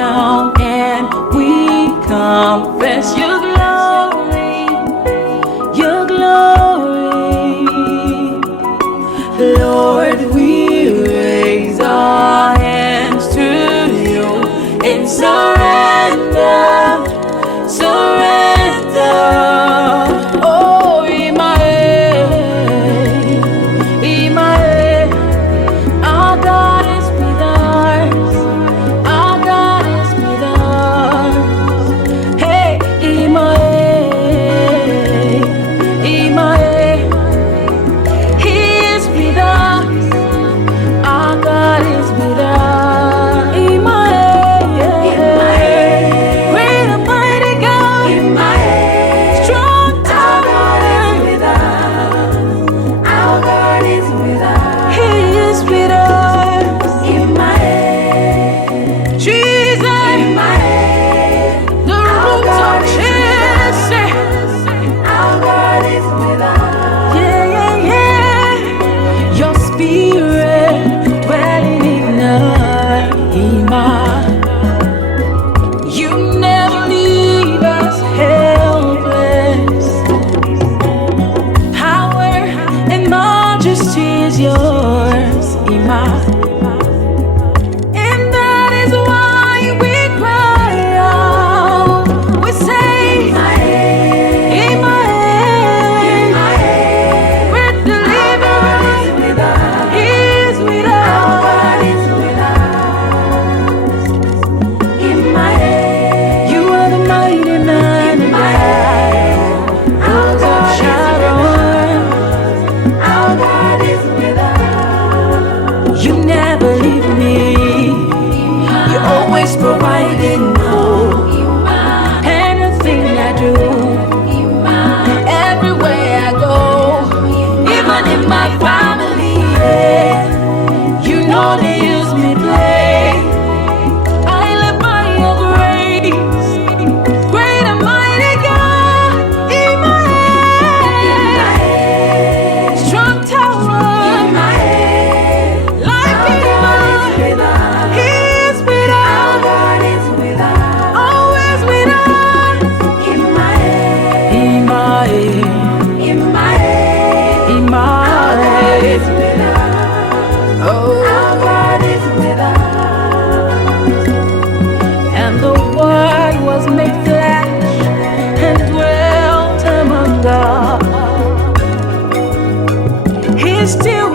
down and we confess your glory, your glory. Lord, we raise our hands to you in surrender, surrender. Oh, Imae, our God is with us, our God is with us. Hey, Imae, He is with us, our God is with us. Great and mighty God, strong tower, Our God is with us. He is with us. Jesus, the roots of Jesse. Our God is with us. Yeah, yeah, yeah. Your spirit dwelling in us, Iman. You never leave us helpless. Power and majesty is yours, Iman. And that is why we cry out. We say, Iman. We're delivered. He is with us. You are the mighty man in battle. Rose of Sharon. You never leave me. You always provided no. Anything I do, everywhere I go, even in my family, yeah. You know they use me play. I live by your grace. Great and mighty God, Emmanuel. Strong tower, life in He is with us, always with us. Emmanuel. Oh. And the Word was made flesh and dwelt among us. He's still